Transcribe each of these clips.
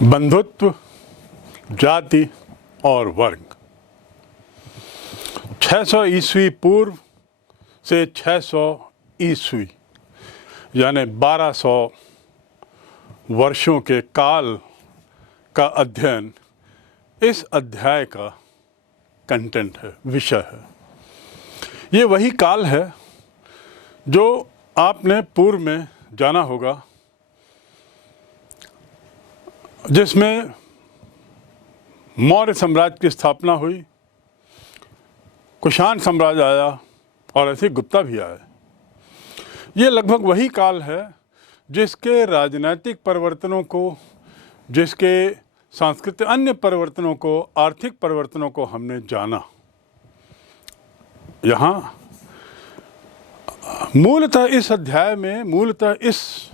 बंधुत्व, जाति और वर्ग। 600 ईस्वी पूर्व से 600 ईस्वी यानी 1200 वर्षों के काल का अध्ययन इस अध्याय का कंटेंट है, विषय है। ये वही काल है जो आपने पूर्व में जाना होगा, जिसमें मौर्य साम्राज्य की स्थापना हुई, कुषाण साम्राज्य आया और ऐसे गुप्ता भी आए। ये लगभग वही काल है जिसके राजनीतिक परिवर्तनों को, जिसके सांस्कृतिक अन्य परिवर्तनों को, आर्थिक परिवर्तनों को हमने जाना। यहाँ मूलतः इस अध्याय में, मूलतः इस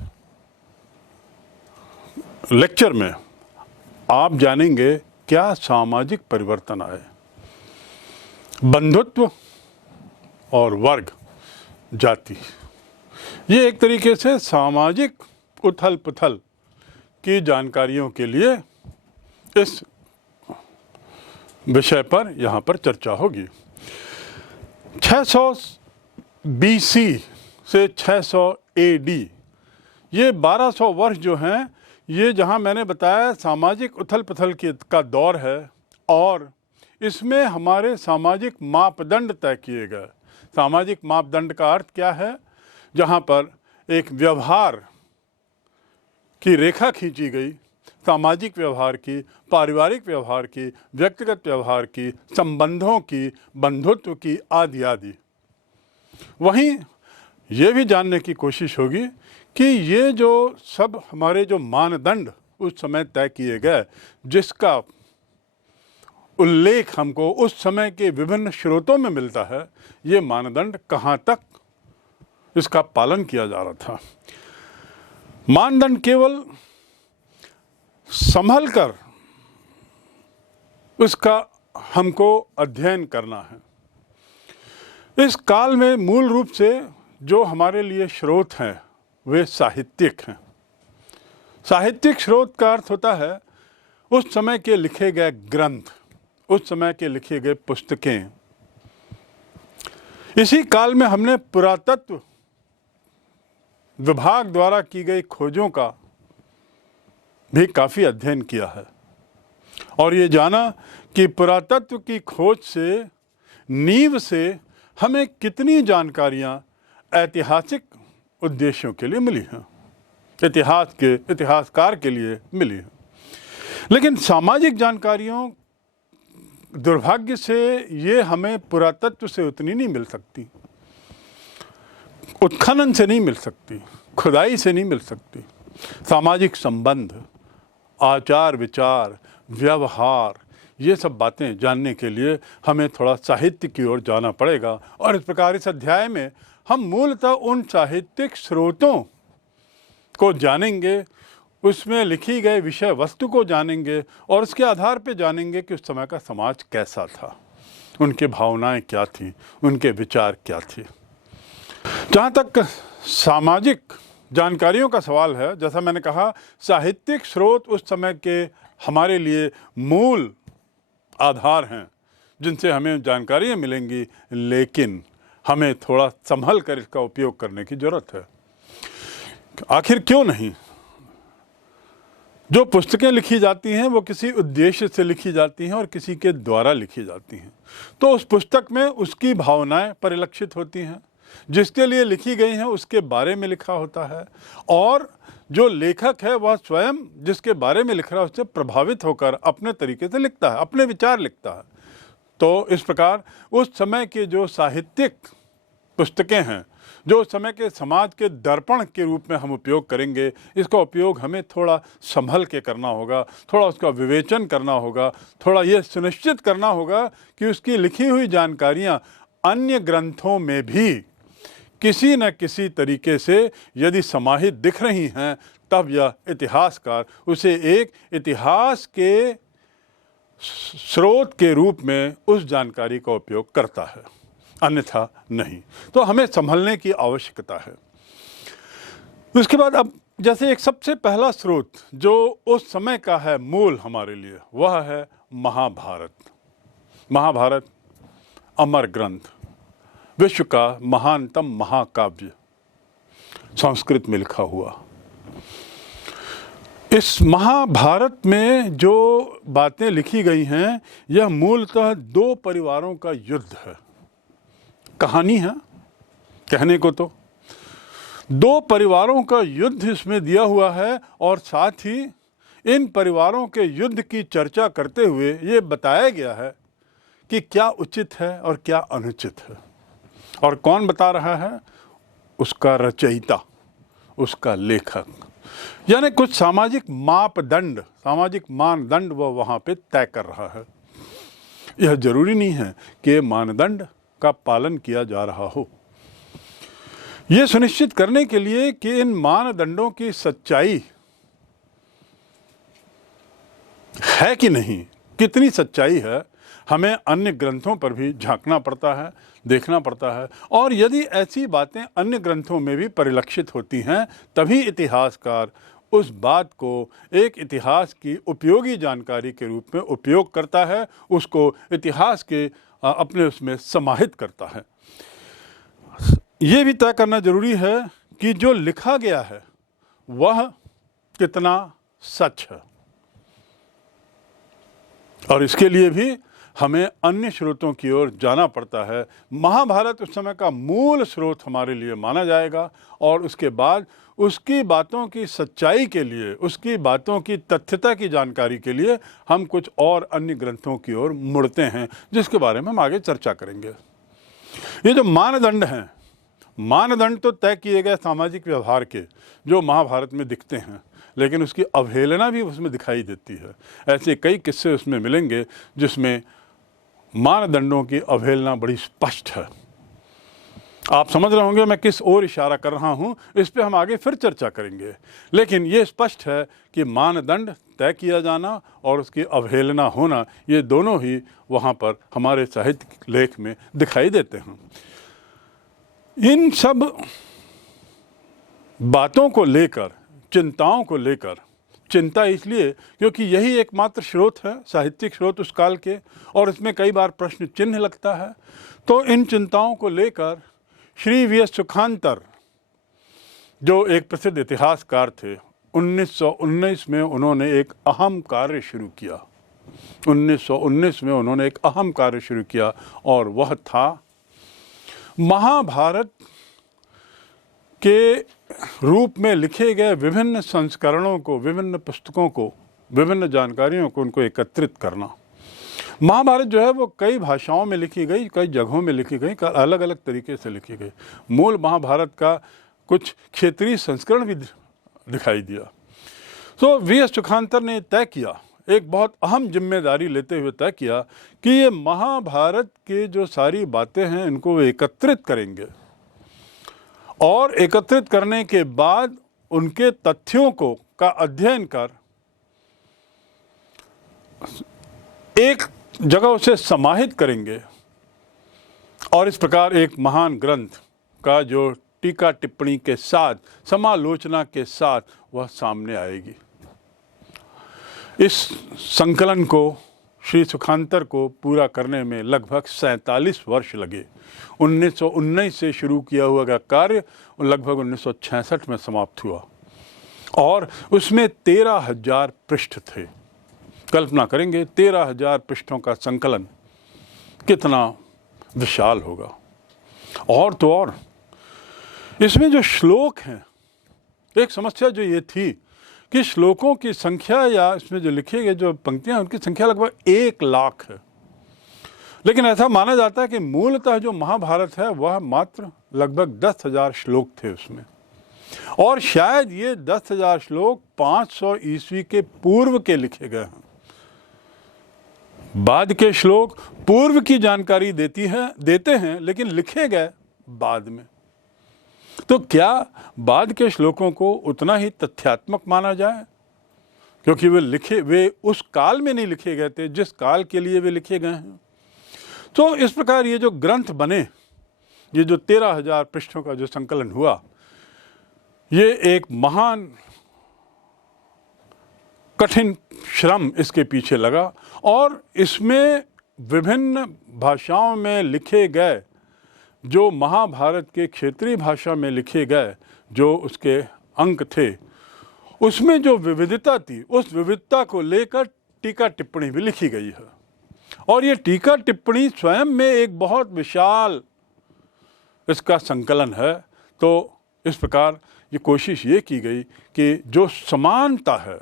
लेक्चर में आप जानेंगे क्या सामाजिक परिवर्तन आए। बंधुत्व और वर्ग, जाति, ये एक तरीके से सामाजिक उथल पुथल की जानकारियों के लिए इस विषय पर यहाँ पर चर्चा होगी। 600 BC से 600 AD, ये 1200 वर्ष जो हैं, ये जहाँ मैंने बताया सामाजिक उथल पुथल का दौर है और इसमें हमारे सामाजिक मापदंड तय किए गए। सामाजिक मापदंड का अर्थ क्या है? जहाँ पर एक व्यवहार की रेखा खींची गई, सामाजिक व्यवहार की, पारिवारिक व्यवहार की, व्यक्तिगत व्यवहार की, संबंधों की, बंधुत्व की, आदि आदि। वहीं ये भी जानने की कोशिश होगी कि ये जो सब हमारे जो मानदंड उस समय तय किए गए, जिसका उल्लेख हमको उस समय के विभिन्न स्रोतों में मिलता है, ये मानदंड कहाँ तक इसका पालन किया जा रहा था। मानदंड केवल संभल कर उसका हमको अध्ययन करना है। इस काल में मूल रूप से जो हमारे लिए स्रोत हैं वे साहित्यिक हैं। साहित्यिक स्रोत का अर्थ होता है उस समय के लिखे गए ग्रंथ, उस समय के लिखे गए पुस्तकें। इसी काल में हमने पुरातत्व विभाग द्वारा की गई खोजों का भी काफ़ी अध्ययन किया है और ये जाना कि पुरातत्व की खोज से, नींव से हमें कितनी जानकारियाँ ऐतिहासिक उद्देश्यों के लिए मिली हैं, इतिहासकार के लिए मिली हैं। लेकिन सामाजिक जानकारियों दुर्भाग्य से ये हमें पुरातत्व से उतनी नहीं मिल सकती, उत्खनन से नहीं मिल सकती, खुदाई से नहीं मिल सकती। सामाजिक संबंध, आचार विचार, व्यवहार, ये सब बातें जानने के लिए हमें थोड़ा साहित्य की ओर जाना पड़ेगा। और इस प्रकार इस अध्याय में हम मूलतः उन साहित्यिक स्रोतों को जानेंगे, उसमें लिखी गई विषय वस्तु को जानेंगे और उसके आधार पर जानेंगे कि उस समय का समाज कैसा था, उनके भावनाएं क्या थीं, उनके विचार क्या थे। जहाँ तक सामाजिक जानकारियों का सवाल है, जैसा मैंने कहा, साहित्यिक स्रोत उस समय के हमारे लिए मूल आधार हैं जिनसे हमें जानकारियाँ मिलेंगी, लेकिन हमें थोड़ा संभल कर इसका उपयोग करने की ज़रूरत है। आखिर क्यों नहीं? जो पुस्तकें लिखी जाती हैं वो किसी उद्देश्य से लिखी जाती हैं और किसी के द्वारा लिखी जाती हैं, तो उस पुस्तक में उसकी भावनाएं परिलक्षित होती हैं, जिसके लिए लिखी गई हैं उसके बारे में लिखा होता है और जो लेखक है वह स्वयं जिसके बारे में लिख रहा है उससे प्रभावित होकर अपने तरीके से लिखता है, अपने विचार लिखता है। तो इस प्रकार उस समय के जो साहित्यिक पुस्तकें हैं, जो उस समय के समाज के दर्पण के रूप में हम उपयोग करेंगे, इसका उपयोग हमें थोड़ा संभल के करना होगा, थोड़ा उसका विवेचन करना होगा, थोड़ा ये सुनिश्चित करना होगा कि उसकी लिखी हुई जानकारियाँ अन्य ग्रंथों में भी किसी न किसी तरीके से यदि समाहित दिख रही हैं, तब यह इतिहासकार उसे एक इतिहास के स्रोत के रूप में उस जानकारी का उपयोग करता है, अन्यथा नहीं। तो हमें संभलने की आवश्यकता है। उसके बाद अब जैसे एक सबसे पहला स्रोत जो उस समय का है मूल हमारे लिए, वह है महाभारत। महाभारत अमर ग्रंथ, विश्व का महानतम महाकाव्य, संस्कृत में लिखा हुआ। इस महाभारत में जो बातें लिखी गई हैं, यह मूलतः दो परिवारों का युद्ध है। कहानी है कहने को तो, दो परिवारों का युद्ध इसमें दिया हुआ है, और साथ ही इन परिवारों के युद्ध की चर्चा करते हुए ये बताया गया है कि क्या उचित है और क्या अनुचित है। और कौन बता रहा है? उसका रचयिता, उसका लेखक, यानी कुछ सामाजिक मापदंड, सामाजिक मानदंड वह वहाँ पे तय कर रहा है। यह जरूरी नहीं है कि मानदंड का पालन किया जा रहा हो। ये सुनिश्चित करने के लिए कि इन मानदंडों की सच्चाई है कि नहीं, कितनी सच्चाई है, हमें अन्य ग्रंथों पर भी झांकना पड़ता है, देखना पड़ता है। और यदि ऐसी बातें अन्य ग्रंथों में भी परिलक्षित होती हैं, तभी इतिहासकार उस बात को एक इतिहास की उपयोगी जानकारी के रूप में उपयोग करता है, उसको इतिहास के अपने उसमें समाहित करता है। ये भी तय करना जरूरी है कि जो लिखा गया है वह कितना सच है, और इसके लिए भी हमें अन्य स्रोतों की ओर जाना पड़ता है। महाभारत उस समय का मूल स्रोत हमारे लिए माना जाएगा, और उसके बाद उसकी बातों की सच्चाई के लिए, उसकी बातों की तथ्यता की जानकारी के लिए हम कुछ और अन्य ग्रंथों की ओर मुड़ते हैं, जिसके बारे में हम आगे चर्चा करेंगे। ये जो मानदंड हैं, मानदंड तो तय किए गए सामाजिक व्यवहार के जो महाभारत में दिखते हैं, लेकिन उसकी अवहेलना भी उसमें दिखाई देती है। ऐसे कई किस्से उसमें मिलेंगे जिसमें मानदंडों की अवहेलना बड़ी स्पष्ट है। आप समझ रहे होंगे मैं किस ओर इशारा कर रहा हूं, इस पे हम आगे फिर चर्चा करेंगे। लेकिन ये स्पष्ट है कि मानदंड तय किया जाना और उसकी अवहेलना होना, ये दोनों ही वहाँ पर हमारे साहित्य लेख में दिखाई देते हैं। इन सब बातों को लेकर, चिंताओं को लेकर, चिंता इसलिए क्योंकि यही एकमात्र स्रोत है, साहित्यिक स्रोत उस काल के, और इसमें कई बार प्रश्न चिन्ह लगता है। तो इन चिंताओं को लेकर श्री वी.एस. सुखांतर, जो एक प्रसिद्ध इतिहासकार थे, 1919 में उन्होंने एक अहम कार्य शुरू किया। 1919 में उन्होंने एक अहम कार्य शुरू किया, और वह था महाभारत के रूप में लिखे गए विभिन्न संस्करणों को, विभिन्न पुस्तकों को, विभिन्न जानकारियों को उनको एकत्रित करना। महाभारत जो है वो कई भाषाओं में लिखी गई, कई जगहों में लिखी गई, अलग अलग तरीके से लिखी गई। मूल महाभारत का कुछ क्षेत्रीय संस्करण भी दिखाई दिया। तो वी.एस. सुखांतर ने तय किया, एक बहुत अहम जिम्मेदारी लेते हुए तय किया कि ये महाभारत के जो सारी बातें हैं इनको वे एकत्रित करेंगे, और एकत्रित करने के बाद उनके तथ्यों को का अध्ययन कर एक जगह उसे समाहित करेंगे, और इस प्रकार एक महान ग्रंथ का जो टीका टिप्पणी के साथ, समालोचना के साथ वह सामने आएगी। इस संकलन को श्री सुखांतर को पूरा करने में लगभग 47 वर्ष लगे। 1919 से शुरू किया हुआ कार्य लगभग 1966 में समाप्त हुआ, और उसमें 13,000 पृष्ठ थे। कल्पना करेंगे 13,000 पृष्ठों का संकलन कितना विशाल होगा। और तो और इसमें जो श्लोक हैं, एक समस्या जो ये थी कि श्लोकों की संख्या, या इसमें जो लिखे गए जो पंक्तियां, उनकी संख्या लगभग 1 लाख है। लेकिन ऐसा माना जाता है कि मूलतः जो महाभारत है वह मात्र लगभग 10,000 श्लोक थे उसमें, और शायद ये 10,000 श्लोक 500 ईस्वी के पूर्व के लिखे गए हैं। बाद के श्लोक पूर्व की जानकारी देते हैं, लेकिन लिखे गए बाद में। तो क्या बाद के श्लोकों को उतना ही तथ्यात्मक माना जाए, क्योंकि वे उस काल में नहीं लिखे गए थे जिस काल के लिए वे लिखे गए हैं। तो इस प्रकार ये जो ग्रंथ बने, ये जो 13,000 पृष्ठों का जो संकलन हुआ, ये एक महान कठिन श्रम इसके पीछे लगा और इसमें विभिन्न भाषाओं में लिखे गए, जो महाभारत के क्षेत्रीय भाषा में लिखे गए जो उसके अंक थे, उसमें जो विविधता थी, उस विविधता को लेकर टीका टिप्पणी भी लिखी गई है। और ये टीका टिप्पणी स्वयं में एक बहुत विशाल इसका संकलन है। तो इस प्रकार ये कोशिश ये की गई कि जो समानता है,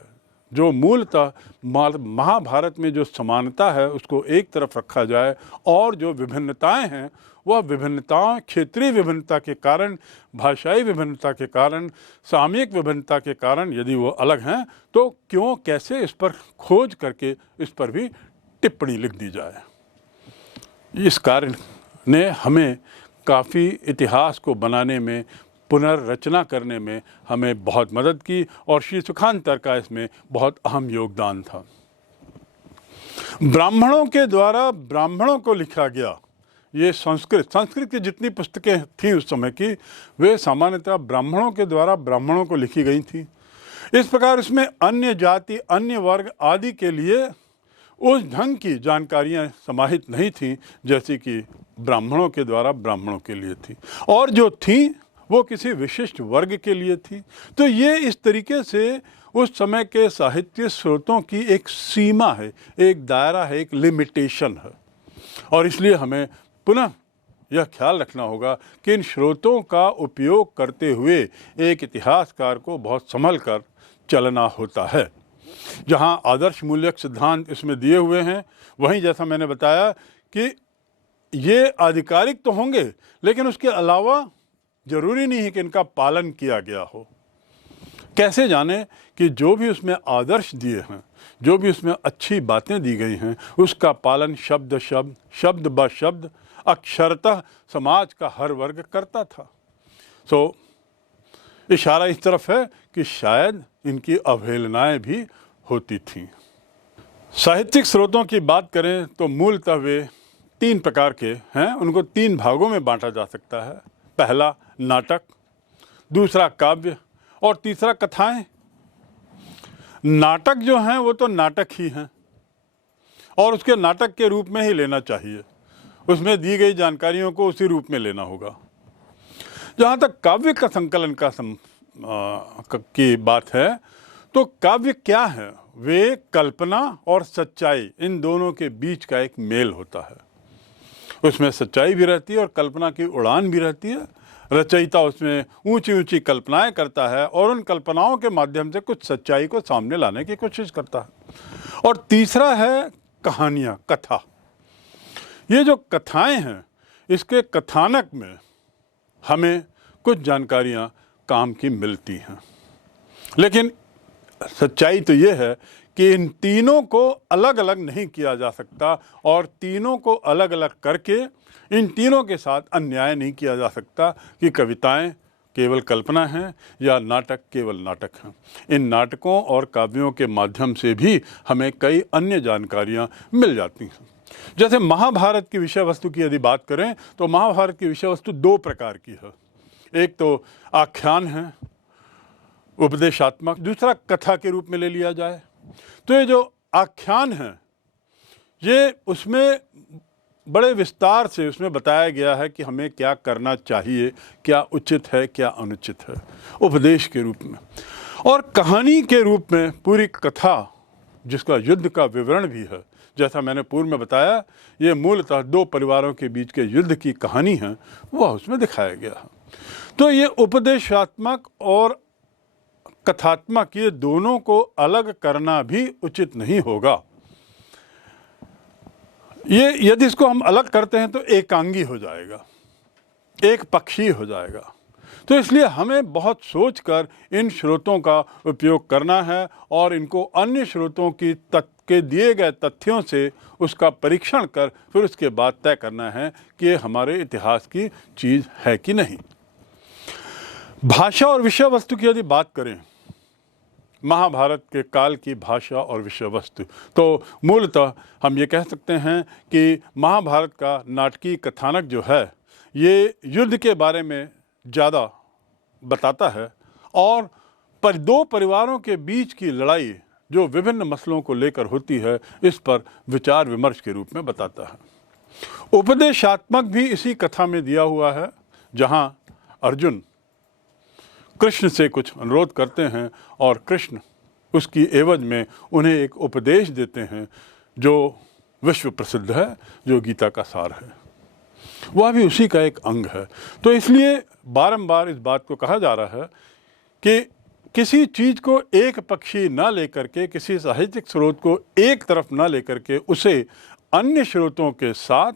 जो मूलतः महाभारत में जो समानता है, उसको एक तरफ रखा जाए और जो विभिन्नताएं हैं, वह विभिन्नताएं क्षेत्रीय विभिन्नता के कारण, भाषाई विभिन्नता के कारण, सामयिक विभिन्नता के कारण यदि वो अलग हैं तो क्यों, कैसे इस पर खोज करके इस पर भी टिप्पणी लिख दी जाए। इस कार्य ने हमें काफ़ी इतिहास को बनाने में, पुनर्रचना करने में हमें बहुत मदद की और श्री सुखांतर का इसमें बहुत अहम योगदान था। ब्राह्मणों के द्वारा ब्राह्मणों को लिखा गया ये संस्कृत की जितनी पुस्तकें थीं उस समय की, वे सामान्यतः ब्राह्मणों के द्वारा ब्राह्मणों को लिखी गई थी। इस प्रकार इसमें अन्य जाति, अन्य वर्ग आदि के लिए उस ढंग की जानकारियां समाहित नहीं थीं जैसी कि ब्राह्मणों के द्वारा ब्राह्मणों के लिए थी, और जो थी वो किसी विशिष्ट वर्ग के लिए थी। तो ये इस तरीके से उस समय के साहित्य स्रोतों की एक सीमा है, एक दायरा है, एक लिमिटेशन है। और इसलिए हमें पुनः यह ख्याल रखना होगा कि इन स्रोतों का उपयोग करते हुए एक इतिहासकार को बहुत संभल कर चलना होता है। जहाँ आदर्श मूल्यक सिद्धांत इसमें दिए हुए हैं, वहीं जैसा मैंने बताया कि ये आधिकारिक तो होंगे, लेकिन उसके अलावा जरूरी नहीं है कि इनका पालन किया गया हो। कैसे जाने कि जो भी उसमें आदर्श दिए हैं, जो भी उसमें अच्छी बातें दी गई हैं, उसका पालन शब्द ब शब्द अक्षरतः समाज का हर वर्ग करता था। इशारा इस तरफ है कि शायद इनकी अवहेलनाएं भी होती थीं। साहित्यिक स्रोतों की बात करें तो मूलतः वे 3 प्रकार के हैं, उनको 3 भागों में बांटा जा सकता है। पहला नाटक, दूसरा काव्य और तीसरा कथाएं। नाटक जो हैं वो तो नाटक ही हैं और उसके नाटक के रूप में ही लेना चाहिए, उसमें दी गई जानकारियों को उसी रूप में लेना होगा। जहाँ तक काव्य का संकलन की बात है, तो काव्य क्या है? वे कल्पना और सच्चाई, इन दोनों के बीच का एक मेल होता है। उसमें सच्चाई भी रहती है और कल्पना की उड़ान भी रहती है। रचयिता उसमें ऊंची ऊंची कल्पनाएं करता है और उन कल्पनाओं के माध्यम से कुछ सच्चाई को सामने लाने की कोशिश करता है। और तीसरा है कहानियाँ, कथा। ये जो कथाएं हैं, इसके कथानक में हमें कुछ जानकारियाँ काम की मिलती हैं, लेकिन सच्चाई तो ये है कि इन तीनों को अलग अलग नहीं किया जा सकता और तीनों को अलग अलग करके इन तीनों के साथ अन्याय नहीं किया जा सकता कि कविताएं केवल कल्पना हैं या नाटक केवल नाटक हैं। इन नाटकों और काव्यों के माध्यम से भी हमें कई अन्य जानकारियां मिल जाती हैं। जैसे महाभारत की विषय वस्तु की यदि बात करें तो महाभारत की विषय वस्तु 2 प्रकार की है। एक तो आख्यान है, उपदेशात्मक, दूसरा कथा के रूप में ले लिया जाए। तो ये जो आख्यान है, ये उसमें बड़े विस्तार से उसमें बताया गया है कि हमें क्या करना चाहिए, क्या उचित है, क्या अनुचित है, उपदेश के रूप में। और कहानी के रूप में पूरी कथा, जिसका युद्ध का विवरण भी है, जैसा मैंने पूर्व में बताया, ये मूलतः 2 परिवारों के बीच के युद्ध की कहानी है, वह उसमें दिखाया गया है। तो ये उपदेशात्मक और कथात्मक, ये दोनों को अलग करना भी उचित नहीं होगा। ये यदि इसको हम अलग करते हैं तो एकांगी हो जाएगा, एक पक्षी हो जाएगा। तो इसलिए हमें बहुत सोचकर इन स्रोतों का उपयोग करना है और इनको अन्य स्रोतों के दिए गए तथ्यों से उसका परीक्षण कर फिर उसके बाद तय करना है कि ये हमारे इतिहास की चीज़ है कि नहीं। भाषा और विषय वस्तु की यदि बात करें, महाभारत के काल की भाषा और विषय वस्तु, तो मूलतः हम ये कह सकते हैं कि महाभारत का नाटकीय कथानक जो है, ये युद्ध के बारे में ज़्यादा बताता है और दो परिवारों के बीच की लड़ाई जो विभिन्न मसलों को लेकर होती है, इस पर विचार विमर्श के रूप में बताता है। उपदेशात्मक भी इसी कथा में दिया हुआ है, जहां अर्जुन कृष्ण से कुछ अनुरोध करते हैं और कृष्ण उसकी एवज में उन्हें एक उपदेश देते हैं जो विश्व प्रसिद्ध है, जो गीता का सार है। वह भी उसी का एक अंग है। तो इसलिए बारंबार इस बात को कहा जा रहा है कि किसी चीज़ को एक पक्षी न लेकर के, किसी साहित्यिक स्रोत को एक तरफ न लेकर के, उसे अन्य स्रोतों के साथ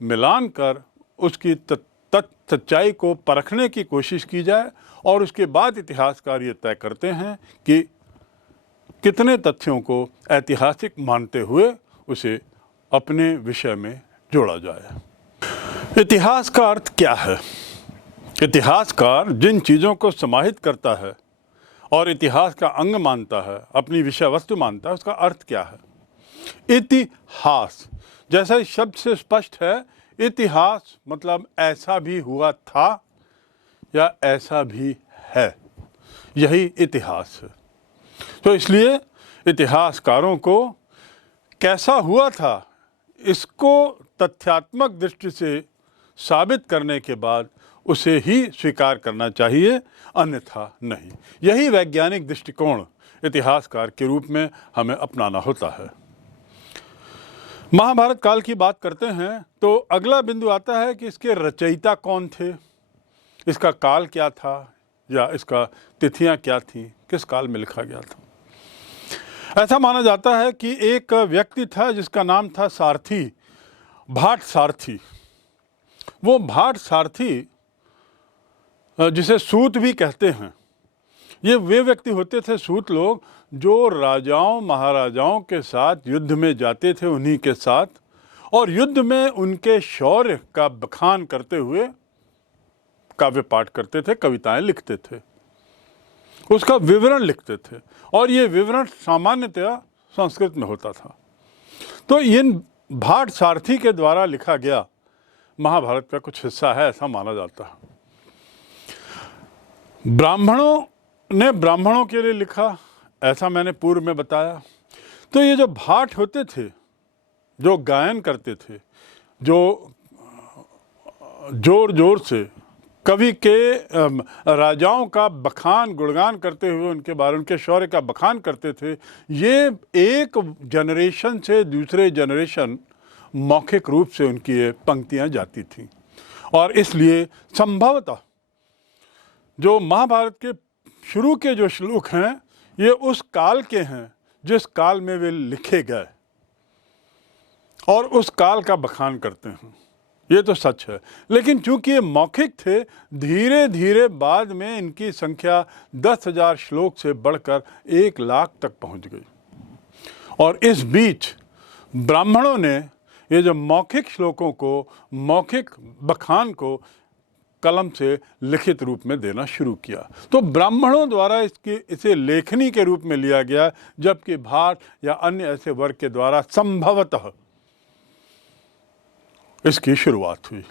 मिलान कर उसकी सच्चाई को परखने की कोशिश की जाए और उसके बाद इतिहासकार ये तय करते हैं कि कितने तथ्यों को ऐतिहासिक मानते हुए उसे अपने विषय में जोड़ा जाए। इतिहास का अर्थ क्या है? इतिहासकार जिन चीज़ों को समाहित करता है और इतिहास का अंग मानता है, अपनी विषय वस्तु मानता है, उसका अर्थ क्या है? इतिहास, जैसा इस शब्द से स्पष्ट है, इतिहास मतलब ऐसा भी हुआ था या ऐसा भी है, यही इतिहास है। तो इसलिए इतिहासकारों को कैसा हुआ था इसको तथ्यात्मक दृष्टि से साबित करने के बाद उसे ही स्वीकार करना चाहिए, अन्यथा नहीं। यही वैज्ञानिक दृष्टिकोण इतिहासकार के रूप में हमें अपनाना होता है। महाभारत काल की बात करते हैं तो अगला बिंदु आता है कि इसके रचयिता कौन थे, इसका काल क्या था, या इसका तिथियां क्या थीं, किस काल में लिखा गया था। ऐसा माना जाता है कि एक व्यक्ति था जिसका नाम था सारथी, भाट सारथी। वो भाट सारथी, जिसे सूत भी कहते हैं, ये वे व्यक्ति होते थे, सूत लोग, जो राजाओं महाराजाओं के साथ युद्ध में जाते थे, उन्हीं के साथ, और युद्ध में उनके शौर्य का बखान करते हुए काव्य पाठ करते थे, कविताएं लिखते थे, उसका विवरण लिखते थे, और ये विवरण सामान्यतया संस्कृत में होता था। तो इन भाट सारथी के द्वारा लिखा गया महाभारत का कुछ हिस्सा है, ऐसा माना जाता है। ब्राह्मणों ने ब्राह्मणों के लिए लिखा, ऐसा मैंने पूर्व में बताया। तो ये जो भाट होते थे, जो गायन करते थे, जो जोर जोर से कवि के राजाओं का बखान गुणगान करते हुए उनके बारे, उनके शौर्य का बखान करते थे, ये एक जनरेशन से दूसरे जनरेशन मौखिक रूप से उनकी ये पंक्तियाँ जाती थीं। और इसलिए संभवतः जो महाभारत के शुरू के जो श्लोक हैं, ये उस काल के हैं जिस काल में वे लिखे गए और उस काल का बखान करते हैं। ये तो सच है, लेकिन चूंकि ये मौखिक थे, धीरे धीरे बाद में इनकी संख्या 10,000 श्लोक से बढ़कर 1 लाख तक पहुंच गई। और इस बीच ब्राह्मणों ने ये जो मौखिक श्लोकों को, मौखिक बखान को कलम से लिखित रूप में देना शुरू किया। तो ब्राह्मणों द्वारा इसे लेखनी के रूप में लिया गया, जबकि भाट या अन्य ऐसे वर्ग के द्वारा संभवतः इसकी शुरुआत हुई।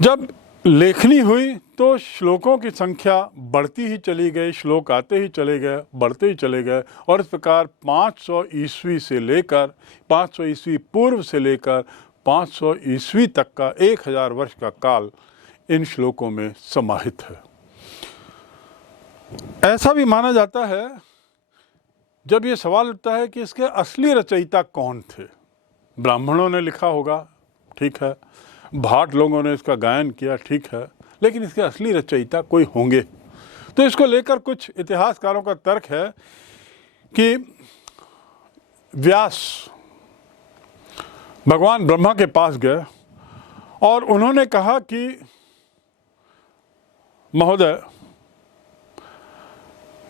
जब लेखनी हुई तो श्लोकों की संख्या बढ़ती ही चली गई, श्लोक आते ही चले गए, बढ़ते ही चले गए, और इस प्रकार 500 ईस्वी से लेकर 500 ईस्वी पूर्व से लेकर 500 ईस्वी तक का 1000 वर्ष का काल इन श्लोकों में समाहित है। ऐसा भी माना जाता है, जब ये सवाल उठता है कि इसके असली रचयिता कौन थे। ब्राह्मणों ने लिखा होगा, ठीक है, भाट लोगों ने इसका गायन किया, ठीक है, लेकिन इसके असली रचयिता कोई होंगे। तो इसको लेकर कुछ इतिहासकारों का तर्क है कि व्यास भगवान ब्रह्मा के पास गए और उन्होंने कहा कि महोदय,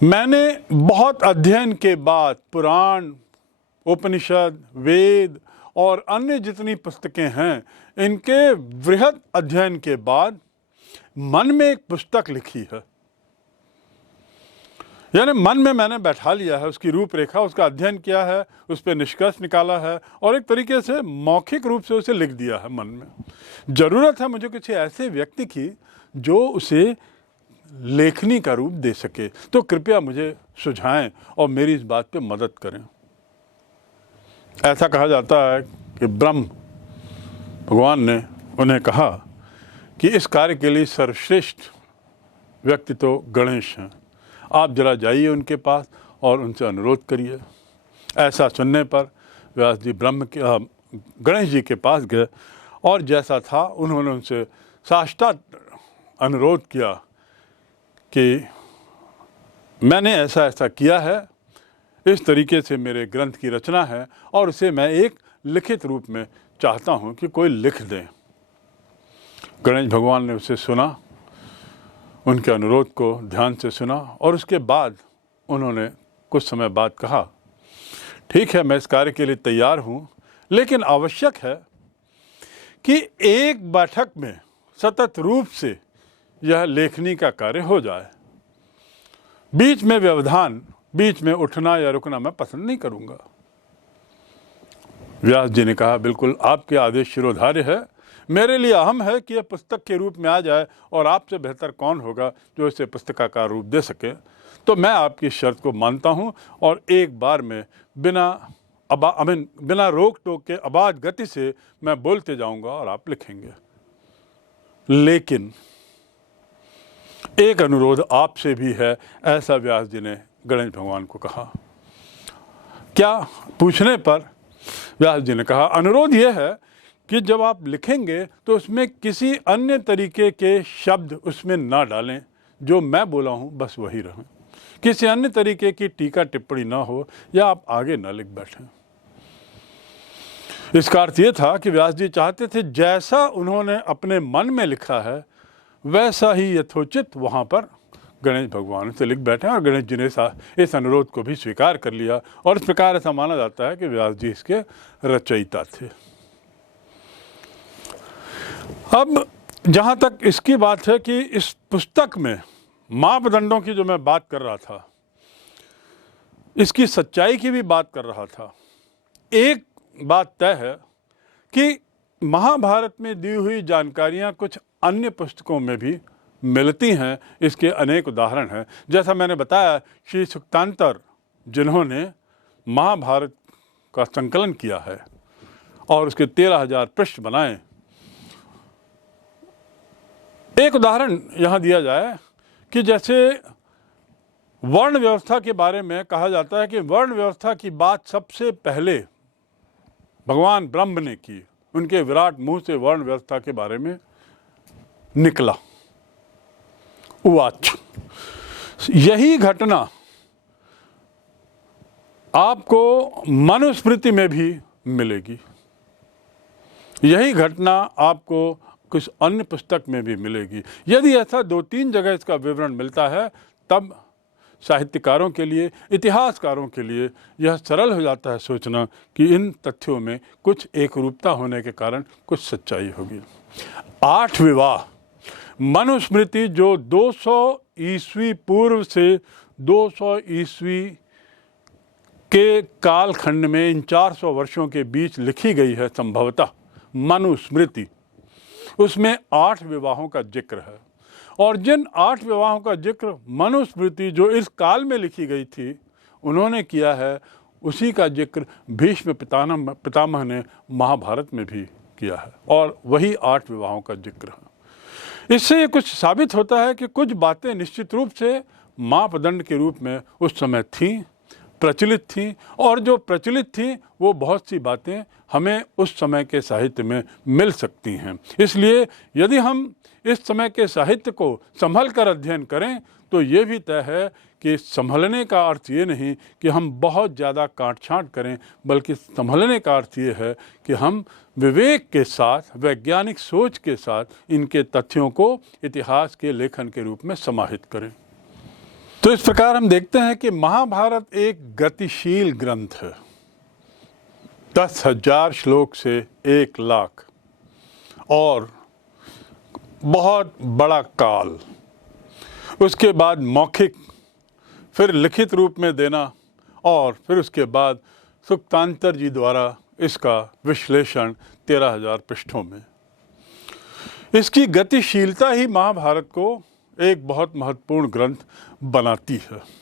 मैंने बहुत अध्ययन के बाद पुराण, उपनिषद, वेद और अन्य जितनी पुस्तकें हैं, इनके वृहद अध्ययन के बाद मन में एक पुस्तक लिखी है। यानी मन में मैंने बैठा लिया है, उसकी रूपरेखा, उसका अध्ययन किया है, उस पर निष्कर्ष निकाला है और एक तरीके से मौखिक रूप से उसे लिख दिया है मन में। ज़रूरत है मुझे किसी ऐसे व्यक्ति की जो उसे लेखनी का रूप दे सके, तो कृपया मुझे सुझाएं और मेरी इस बात पे मदद करें। ऐसा कहा जाता है कि ब्रह्म भगवान ने उन्हें कहा कि इस कार्य के लिए सर्वश्रेष्ठ व्यक्ति तो गणेश हैं, आप जरा जाइए उनके पास और उनसे अनुरोध करिए। ऐसा सुनने पर व्यास जी गणेश जी के पास गए और जैसा था उन्होंने उनसे साष्टांग अनुरोध किया कि मैंने ऐसा ऐसा किया है, इस तरीके से मेरे ग्रंथ की रचना है और उसे मैं एक लिखित रूप में चाहता हूँ कि कोई लिख दें। गणेश भगवान ने उसे सुना, उनके अनुरोध को ध्यान से सुना और उसके बाद उन्होंने कुछ समय बाद कहा, ठीक है, मैं इस कार्य के लिए तैयार हूँ, लेकिन आवश्यक है कि एक बैठक में सतत रूप से यह लेखनी का कार्य हो जाए। बीच में व्यवधान, बीच में उठना या रुकना मैं पसंद नहीं करूँगा। व्यास जी ने कहा, बिल्कुल आपके आदेश शिरोधार्य है, मेरे लिए अहम है कि यह पुस्तक के रूप में आ जाए और आपसे बेहतर कौन होगा जो इसे पुस्तकाकार रूप दे सके। तो मैं आपकी शर्त को मानता हूँ और एक बार में बिना रोक टोक के अबाध गति से मैं बोलते जाऊँगा और आप लिखेंगे। लेकिन एक अनुरोध आपसे भी है, ऐसा व्यास जी ने गणेश भगवान को कहा। क्या पूछने पर व्यास जी ने कहा, अनुरोध यह है कि जब आप लिखेंगे तो उसमें किसी अन्य तरीके के शब्द उसमें ना डालें, जो मैं बोला हूँ बस वही रहें, किसी अन्य तरीके की टीका टिप्पणी ना हो या आप आगे ना लिख बैठें। इसका अर्थ ये था कि व्यास जी चाहते थे जैसा उन्होंने अपने मन में लिखा है वैसा ही यथोचित वहाँ पर गणेश भगवान से लिख बैठे और गणेश जी ने इस अनुरोध को भी स्वीकार कर लिया और इस प्रकार ऐसा माना जाता है कि व्यास जी इसके रचयिता थे। अब जहाँ तक इसकी बात है कि इस पुस्तक में मापदंडों की जो मैं बात कर रहा था, इसकी सच्चाई की भी बात कर रहा था, एक बात तय है कि महाभारत में दी हुई जानकारियाँ कुछ अन्य पुस्तकों में भी मिलती हैं। इसके अनेक उदाहरण हैं। जैसा मैंने बताया, श्री सुक्तांतर जिन्होंने महाभारत का संकलन किया है और उसके 13,000 पृष्ठ बनाए, एक उदाहरण यहाँ दिया जाए कि जैसे वर्ण व्यवस्था के बारे में कहा जाता है कि वर्ण व्यवस्था की बात सबसे पहले भगवान ब्रह्म ने की, उनके विराट मुंह से वर्ण व्यवस्था के बारे में निकला। उवाच, यही घटना आपको मनुस्मृति में भी मिलेगी, यही घटना आपको कुछ अन्य पुस्तक में भी मिलेगी। यदि ऐसा 2-3 जगह इसका विवरण मिलता है तब साहित्यकारों के लिए, इतिहासकारों के लिए यह सरल हो जाता है सोचना कि इन तथ्यों में कुछ एकरूपता होने के कारण कुछ सच्चाई होगी। 8 विवाह मनुस्मृति जो 200 ईस्वी पूर्व से 200 ईस्वी के कालखंड में इन 400 वर्षों के बीच लिखी गई है, संभवतः मनुस्मृति, उसमें 8 विवाहों का जिक्र है। और जिन 8 विवाहों का जिक्र मनुस्मृति जो इस काल में लिखी गई थी उन्होंने किया है, उसी का जिक्र भीष्म पितामह ने महाभारत में भी किया है और वही 8 विवाहों का जिक्र है। इससे ये कुछ साबित होता है कि कुछ बातें निश्चित रूप से मापदंड के रूप में उस समय थीं, प्रचलित थीं, और जो प्रचलित थीं वो बहुत सी बातें हमें उस समय के साहित्य में मिल सकती हैं। इसलिए यदि हम इस समय के साहित्य को संभल कर अध्ययन करें तो ये भी तय है कि संभलने का अर्थ ये नहीं कि हम बहुत ज़्यादा काट छाँट करें, बल्कि संभलने का अर्थ ये है कि हम विवेक के साथ, वैज्ञानिक सोच के साथ इनके तथ्यों को इतिहास के लेखन के रूप में समाहित करें। तो इस प्रकार हम देखते हैं कि महाभारत एक गतिशील ग्रंथ है। 10,000 श्लोक से 1 लाख और बहुत बड़ा काल, उसके बाद मौखिक, फिर लिखित रूप में देना और फिर उसके बाद सुक्तांतर जी द्वारा इसका विश्लेषण 13,000 पृष्ठों में। इसकी गतिशीलता ही महाभारत को एक बहुत महत्वपूर्ण ग्रंथ बनाती है।